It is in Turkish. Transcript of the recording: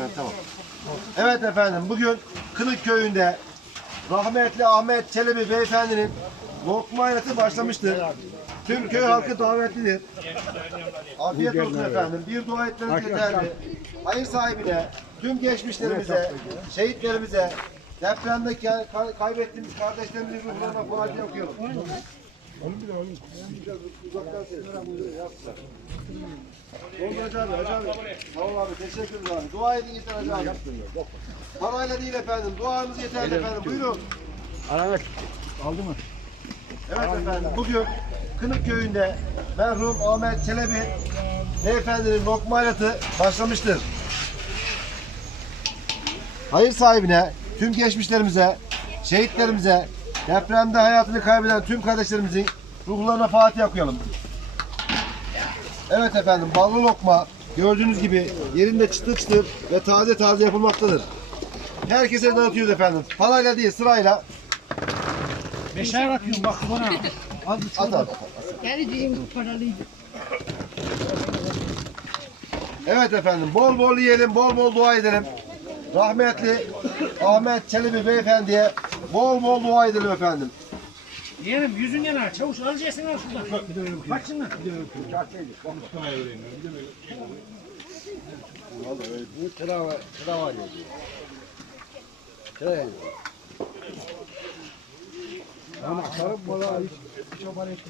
Evet, tamam. Evet efendim bugün Kınık köyünde rahmetli Ahmet Çelebi beyefendinin lokma hayatı başlamıştır. Tüm köy halkı davetlidir. Afiyet olsun efendim. Bir dua etmeniz yeterli. Hayır sahibine, tüm geçmişlerimize, şehitlerimize, depremde ka- ka- kaybettiğimiz kardeşlerimizin ruhlarına Fatiha okuyalım. Oldu Hacı abi, Hacı abi. Sağ ol abi, teşekkür ederim abi. Dua edin yeter Hacı abi. Parayla değil efendim, duanız yeterli efendim. Buyurun. Aramak. Aldı mı? Evet efendim, bugün Kınık köyünde merhum Ahmet Çelebi beyefendinin lokma hayatı başlamıştır. Hayır sahibine, tüm geçmişlerimize, şehitlerimize, depremde hayatını kaybeden tüm kardeşlerimizin ruhlarına Fatiha okuyalım. Evet efendim, ballı lokma gördüğünüz gibi yerinde çıtır çıtır ve taze taze yapılmaktadır. Herkese dağıtıyoruz efendim. Parayla değil, sırayla. Beşer atıyorum bak bana. Az bir At abi. Geleceğim paralıydı. Evet efendim bol bol yiyelim, bol bol dua edelim. Rahmetli Ahmet Çelebi beyefendiye bol bol dua edelim efendim. Yeğenim yüzün yanar. Çavuş alacaksın al şuradan. Bak şimdi. Bu trava, trava dedi. Tren. Ama karım bana hiç